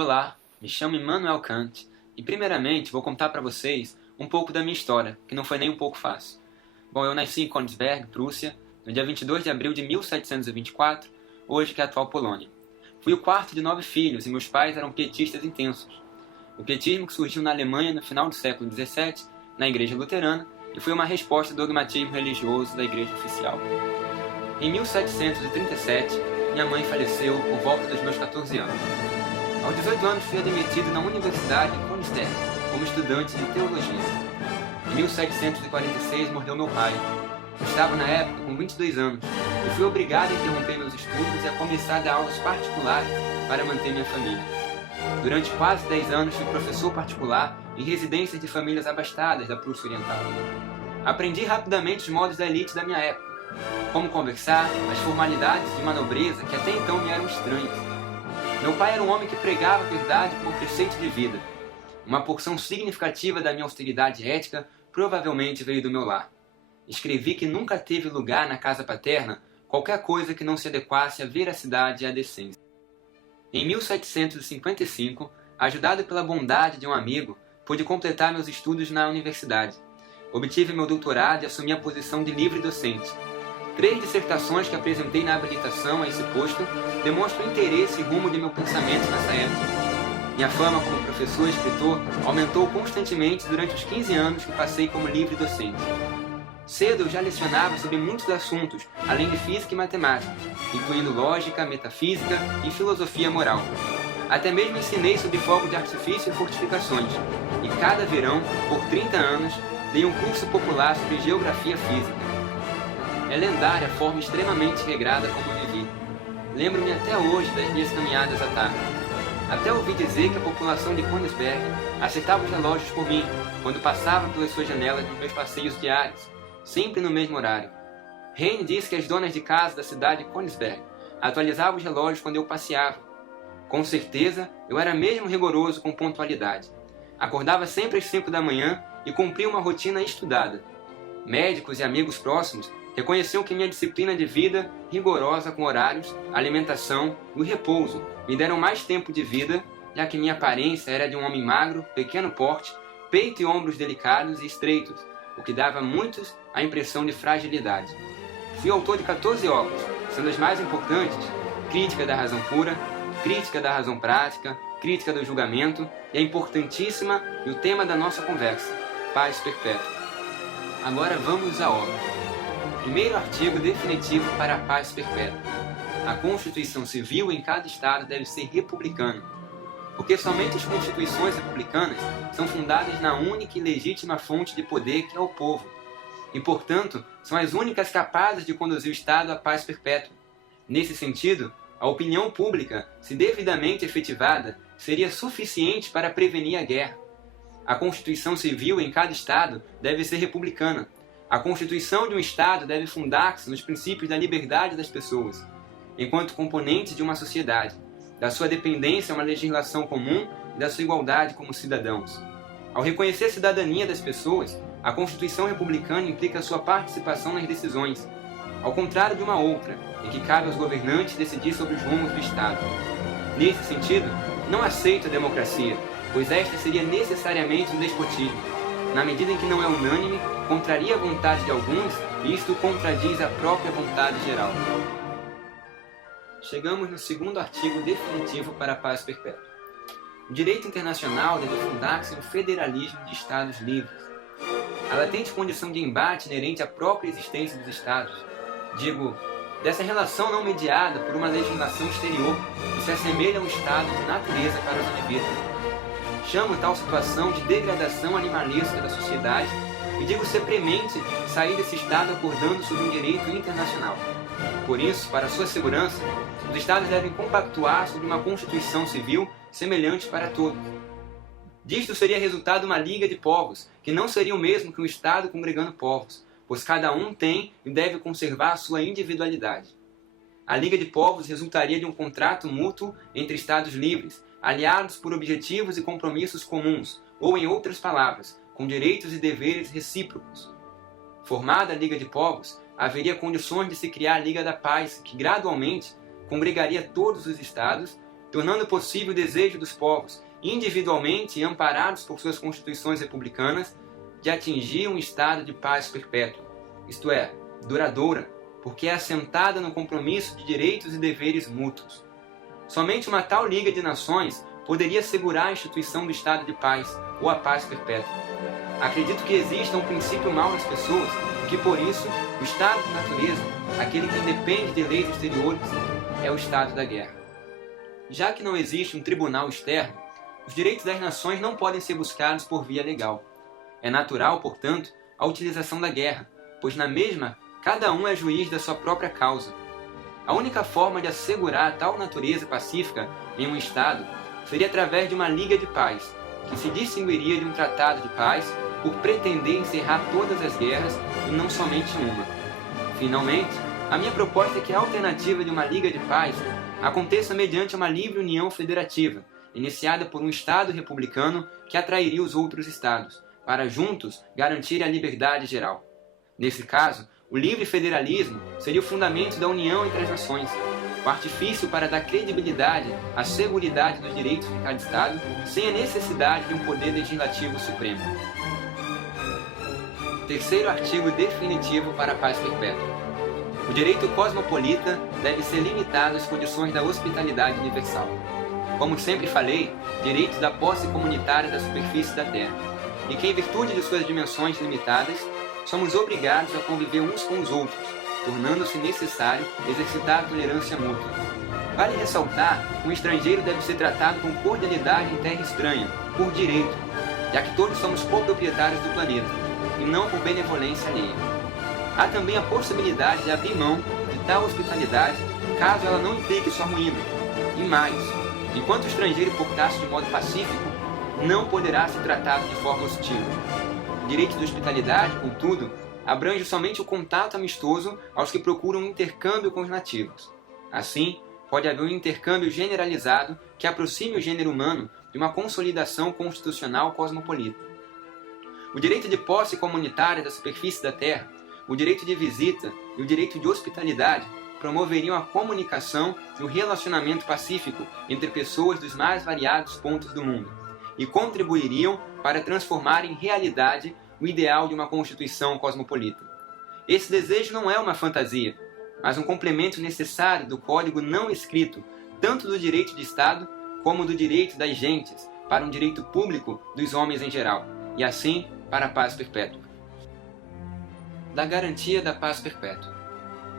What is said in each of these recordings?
Olá, me chamo Immanuel Kant e primeiramente vou contar para vocês um pouco da minha história, que não foi nem um pouco fácil. Bom, eu nasci em Königsberg, Prússia, no dia 22 de abril de 1724, hoje que é a atual Polônia. Fui o quarto de 9 filhos e meus pais eram pietistas intensos. O pietismo que surgiu na Alemanha no final do século XVII, na Igreja Luterana, e foi uma resposta ao dogmatismo religioso da Igreja Oficial. Em 1737, minha mãe faleceu por volta dos meus 14 anos. Aos 18 anos fui admitido na Universidade de Königsberg como estudante de teologia. Em 1746 morreu meu pai. Eu estava na época com 22 anos e fui obrigado a interromper meus estudos e a começar a dar aulas particulares para manter minha família. Durante quase 10 anos fui professor particular em residências de famílias abastadas da Prússia Oriental. Aprendi rapidamente os modos da elite da minha época, como conversar, as formalidades de uma nobreza que até então me eram estranhas. Meu pai era um homem que pregava a verdade como preceito de vida. Uma porção significativa da minha austeridade ética provavelmente veio do meu lar. Escrevi que nunca teve lugar na casa paterna qualquer coisa que não se adequasse à veracidade e à decência. Em 1755, ajudado pela bondade de um amigo, pude completar meus estudos na universidade. Obtive meu doutorado e assumi a posição de livre docente. 3 dissertações que apresentei na habilitação a esse posto demonstram o interesse e rumo de meu pensamento nessa época. Minha fama como professor e escritor aumentou constantemente durante os 15 anos que passei como livre docente. Cedo eu já lecionava sobre muitos assuntos, além de física e matemática, incluindo lógica, metafísica e filosofia moral. Até mesmo ensinei sobre fogo de artifício e fortificações, e cada verão, por 30 anos, dei um curso popular sobre geografia física. É lendária a forma extremamente regrada como vivi. Lembro-me até hoje das minhas caminhadas à tarde. Até ouvi dizer que a população de Königsberg acertava os relógios por mim, quando passava pelas suas janelas nos meus passeios diários, sempre no mesmo horário. Heine disse que as donas de casa da cidade de Königsberg atualizavam os relógios quando eu passeava. Com certeza, eu era mesmo rigoroso com pontualidade. Acordava sempre às 5 da manhã e cumpria uma rotina estudada. Médicos e amigos próximos reconheciam que minha disciplina de vida, rigorosa com horários, alimentação e o repouso, me deram mais tempo de vida, já que minha aparência era de um homem magro, pequeno porte, peito e ombros delicados e estreitos, o que dava a muitos a impressão de fragilidade. Fui autor de 14 obras, sendo as mais importantes Crítica da Razão Pura, Crítica da Razão Prática, Crítica do Julgamento e a importantíssima e o tema da nossa conversa, Paz Perpétua. Agora vamos à obra. Primeiro artigo definitivo para a paz perpétua. A Constituição Civil em cada Estado deve ser republicana, porque somente as constituições republicanas são fundadas na única e legítima fonte de poder que é o povo, e, portanto, são as únicas capazes de conduzir o Estado à paz perpétua. Nesse sentido, a opinião pública, se devidamente efetivada, seria suficiente para prevenir a guerra. A Constituição Civil em cada Estado deve ser republicana. A Constituição de um Estado deve fundar-se nos princípios da liberdade das pessoas, enquanto componentes de uma sociedade, da sua dependência a uma legislação comum e da sua igualdade como cidadãos. Ao reconhecer a cidadania das pessoas, a Constituição republicana implica sua participação nas decisões, ao contrário de uma outra, em que cabe aos governantes decidir sobre os rumos do Estado. Nesse sentido, não aceito a democracia, pois esta seria necessariamente um despotismo. Na medida em que não é unânime, contraria a vontade de alguns e isto contradiz a própria vontade geral. Chegamos no segundo artigo definitivo para a paz perpétua. O direito internacional deve fundar-se no federalismo de Estados livres. A latente condição de embate inerente à própria existência dos Estados, dessa relação não mediada por uma legislação exterior que se assemelha a um Estado de natureza para os indivíduos. Chamo tal situação de degradação animalesca da sociedade e digo ser premente sair desse estado acordando sobre um direito internacional. Por isso, para sua segurança, os Estados devem compactuar sobre uma Constituição Civil semelhante para todos. Disto seria resultado uma liga de povos, que não seria o mesmo que um Estado congregando povos, pois cada um tem e deve conservar a sua individualidade. A liga de povos resultaria de um contrato mútuo entre Estados livres, aliados por objetivos e compromissos comuns, ou, em outras palavras, com direitos e deveres recíprocos. Formada a Liga de Povos, haveria condições de se criar a Liga da Paz, que gradualmente congregaria todos os Estados tornando possível o desejo dos povos, individualmente e amparados por suas constituições republicanas, de atingir um estado de paz perpétua, isto é, duradoura, porque é assentada no compromisso de direitos e deveres mútuos. Somente uma tal Liga de Nações poderia assegurar a instituição do estado de paz, ou a paz perpétua. Acredito que exista um princípio mau nas pessoas, e que por isso, o estado de natureza, aquele que independe de leis exteriores, é o estado da guerra. Já que não existe um tribunal externo, os direitos das nações não podem ser buscados por via legal. É natural, portanto, a utilização da guerra, pois na mesma, cada um é juiz da sua própria causa. A única forma de assegurar tal natureza pacífica em um Estado seria através de uma Liga de Paz, que se distinguiria de um tratado de paz por pretender encerrar todas as guerras e não somente uma. Finalmente, a minha proposta é que a alternativa de uma Liga de Paz aconteça mediante uma livre união federativa, iniciada por um Estado republicano que atrairia os outros Estados, para juntos garantir a liberdade geral. Nesse caso, o livre federalismo seria o fundamento da união entre as nações, o artifício para dar credibilidade à seguridade dos direitos de cada Estado, sem a necessidade de um poder legislativo supremo. Terceiro artigo definitivo para a paz perpétua. O direito cosmopolita deve ser limitado às condições da hospitalidade universal. Como sempre falei, direitos da posse comunitária da superfície da Terra, e que, em virtude de suas dimensões limitadas, somos obrigados a conviver uns com os outros, tornando-se necessário exercitar a tolerância mútua. Vale ressaltar que um estrangeiro deve ser tratado com cordialidade em terra estranha, por direito, já que todos somos coproprietários do planeta, e não por benevolência alheia. Há também a possibilidade de abrir mão de tal hospitalidade caso ela não implique sua ruína. E mais, enquanto o estrangeiro portar-se de modo pacífico, não poderá ser tratado de forma hostil. O direito de hospitalidade, contudo, abrange somente o contato amistoso aos que procuram um intercâmbio com os nativos. Assim, pode haver um intercâmbio generalizado que aproxime o gênero humano de uma consolidação constitucional cosmopolita. O direito de posse comunitária da superfície da Terra, o direito de visita e o direito de hospitalidade promoveriam a comunicação e o relacionamento pacífico entre pessoas dos mais variados pontos do mundo e contribuiriam para transformar em realidade o ideal de uma constituição cosmopolita. Esse desejo não é uma fantasia, mas um complemento necessário do código não escrito, tanto do direito de Estado como do direito das gentes, para um direito público dos homens em geral, e assim para a paz perpétua. Da garantia da paz perpétua.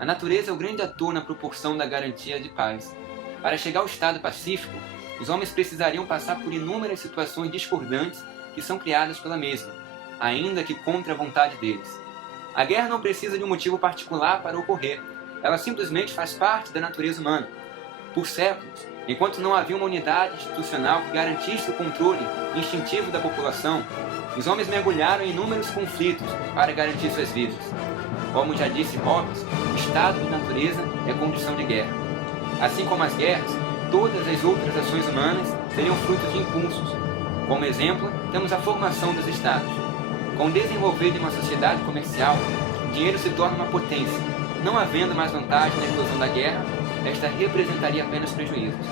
A natureza é o grande ator na proporção da garantia de paz. Para chegar ao estado pacífico, os homens precisariam passar por inúmeras situações discordantes que são criadas pela mesma, ainda que contra a vontade deles. A guerra não precisa de um motivo particular para ocorrer, ela simplesmente faz parte da natureza humana. Por séculos, enquanto não havia uma unidade institucional que garantisse o controle instintivo da população, os homens mergulharam em inúmeros conflitos para garantir suas vidas. Como já disse Hobbes, o estado de natureza é condição de guerra. Assim como as guerras, todas as outras ações humanas seriam fruto de impulsos. Como exemplo, temos a formação dos estados. Com o desenvolver de uma sociedade comercial, o dinheiro se torna uma potência. Não havendo mais vantagem na eclosão da guerra, esta representaria apenas prejuízos.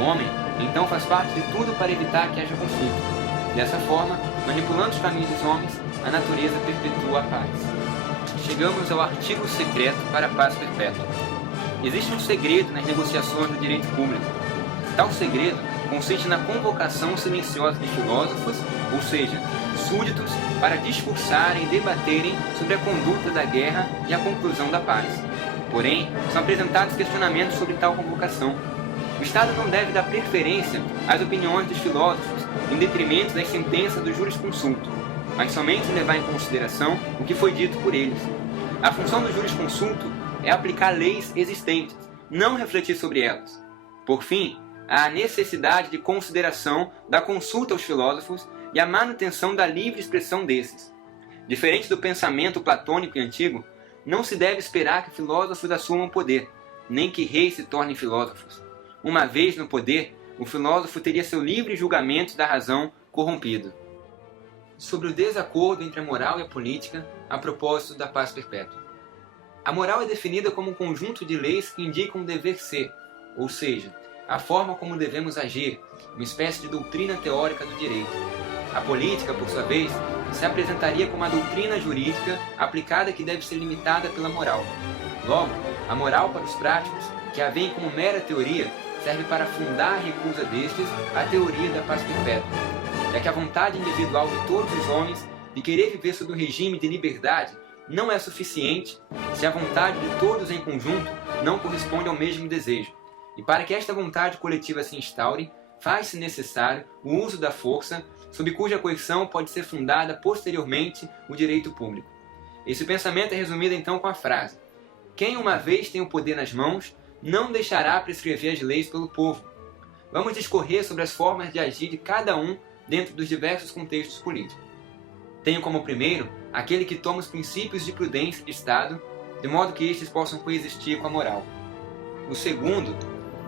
O homem, então, faz parte de tudo para evitar que haja conflito. Dessa forma, manipulando os caminhos dos homens, a natureza perpetua a paz. Chegamos ao artigo secreto para a paz perpétua. Existe um segredo nas negociações do direito público. Tal segredo consiste na convocação silenciosa de filósofos, ou seja, súditos, para discursarem e debaterem sobre a conduta da guerra e a conclusão da paz. Porém, são apresentados questionamentos sobre tal convocação. O Estado não deve dar preferência às opiniões dos filósofos em detrimento das sentenças do jurisconsulto, mas somente levar em consideração o que foi dito por eles. A função do jurisconsulto é aplicar leis existentes, não refletir sobre elas. Por fim, há a necessidade de consideração da consulta aos filósofos e a manutenção da livre expressão desses. Diferente do pensamento platônico e antigo, não se deve esperar que filósofos assumam poder, nem que reis se tornem filósofos. Uma vez no poder, o filósofo teria seu livre julgamento da razão corrompido. Sobre o desacordo entre a moral e a política a propósito da paz perpétua. A moral é definida como um conjunto de leis que indicam um dever ser, ou seja, a forma como devemos agir, uma espécie de doutrina teórica do direito. A política, por sua vez, se apresentaria como a doutrina jurídica aplicada que deve ser limitada pela moral. Logo, a moral para os práticos, que a veem como mera teoria, serve para fundar a recusa destes à teoria da paz perpétua, já que a vontade individual de todos os homens de querer viver sob um regime de liberdade não é suficiente se a vontade de todos em conjunto não corresponde ao mesmo desejo. E para que esta vontade coletiva se instaure, faz-se necessário o uso da força, sob cuja coerção pode ser fundada posteriormente o direito público. Esse pensamento é resumido então com a frase: quem uma vez tem o poder nas mãos, não deixará prescrever as leis pelo povo. Vamos discorrer sobre as formas de agir de cada um dentro dos diversos contextos políticos. Tenho como primeiro aquele que toma os princípios de prudência de Estado, de modo que estes possam coexistir com a moral. O segundo,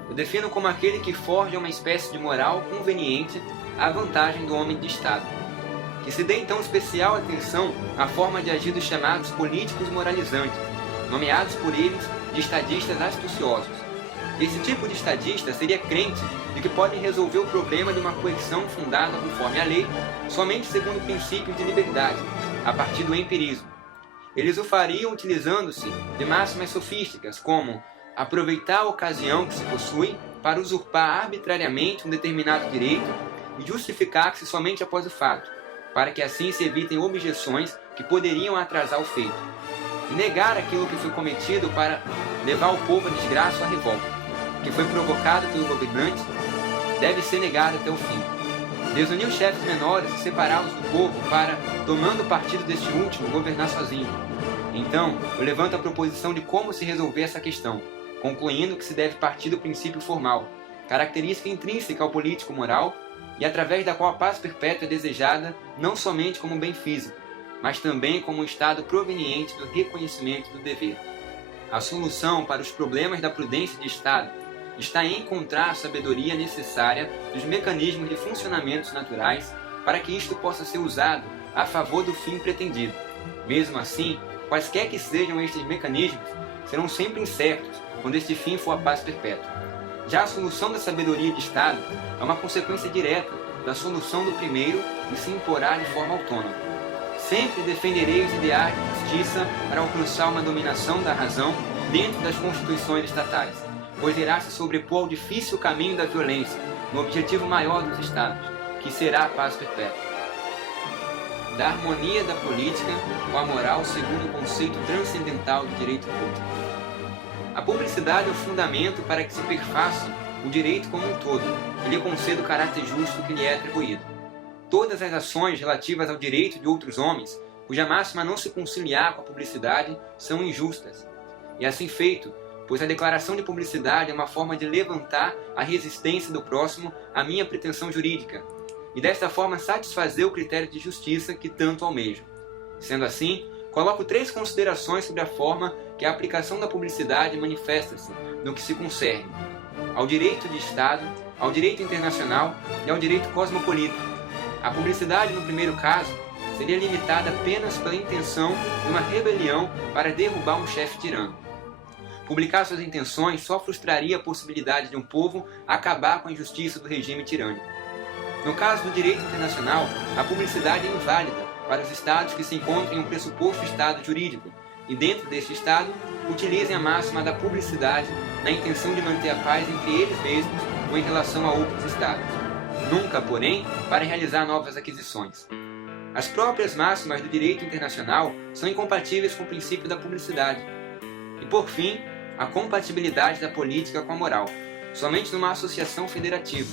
eu defino como aquele que forja uma espécie de moral conveniente à vantagem do homem de Estado. Que se dê então especial atenção à forma de agir dos chamados políticos moralizantes, nomeados por eles de estadistas astuciosos. Esse tipo de estadista seria crente de que podem resolver o problema de uma coerção fundada conforme a lei somente segundo o princípio de liberdade, a partir do empirismo. Eles o fariam utilizando-se de máximas sofísticas, como aproveitar a ocasião que se possui para usurpar arbitrariamente um determinado direito e justificar-se somente após o fato, para que assim se evitem objeções que poderiam atrasar o feito. E negar aquilo que foi cometido para levar o povo à desgraça ou à revolta, que foi provocado pelo governante, deve ser negado até o fim. Desunir os chefes menores e separá-los do povo para, tomando partido deste último, governar sozinho. Então, eu levanto a proposição de como se resolver essa questão, concluindo que se deve partir do princípio formal, característica intrínseca ao político moral, e através da qual a paz perpétua é desejada não somente como um bem físico, mas também como um estado proveniente do reconhecimento do dever. A solução para os problemas da prudência de Estado está em encontrar a sabedoria necessária dos mecanismos de funcionamentos naturais para que isto possa ser usado a favor do fim pretendido. Mesmo assim, quaisquer que sejam estes mecanismos, serão sempre incertos quando este fim for a paz perpétua. Já a solução da sabedoria de Estado é uma consequência direta da solução do primeiro e se imporá de forma autônoma. Sempre defenderei os ideais de justiça para alcançar uma dominação da razão dentro das constituições estatais, pois irá se sobrepor ao difícil caminho da violência, no objetivo maior dos Estados, que será a paz perpétua. Da harmonia da política com a moral segundo o conceito transcendental do direito público. A publicidade é o fundamento para que se perfaça o direito como um todo, e lhe conceda o caráter justo que lhe é atribuído. Todas as ações relativas ao direito de outros homens, cuja máxima não se conciliar com a publicidade, são injustas. E assim feito, pois a declaração de publicidade é uma forma de levantar a resistência do próximo à minha pretensão jurídica, e desta forma satisfazer o critério de justiça que tanto almejo. Sendo assim, coloco 3 considerações sobre a forma que a aplicação da publicidade manifesta-se no que se concerne ao direito de Estado, ao direito internacional e ao direito cosmopolita. A publicidade, no primeiro caso, seria limitada apenas pela intenção de uma rebelião para derrubar um chefe tirano. Publicar suas intenções só frustraria a possibilidade de um povo acabar com a injustiça do regime tirânico. No caso do direito internacional, a publicidade é inválida para os Estados que se encontram em um pressuposto Estado jurídico e, dentro deste Estado, utilizem a máxima da publicidade na intenção de manter a paz entre eles mesmos ou em relação a outros Estados. Nunca, porém, para realizar novas aquisições. As próprias máximas do direito internacional são incompatíveis com o princípio da publicidade. E, por fim, a compatibilidade da política com a moral, somente numa associação federativa.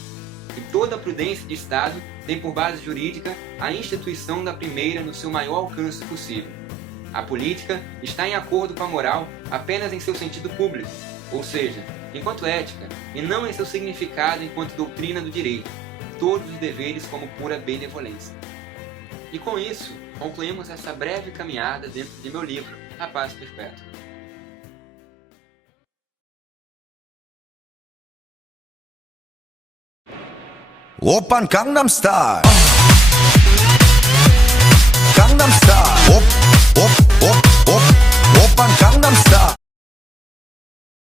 E toda a prudência de Estado tem por base jurídica a instituição da primeira no seu maior alcance possível. A política está em acordo com a moral apenas em seu sentido público, ou seja, enquanto ética, e não em seu significado enquanto doutrina do direito, todos os deveres como pura benevolência. E com isso, concluímos essa breve caminhada dentro de meu livro, A Paz Perpétua. Oppan Gangnam Style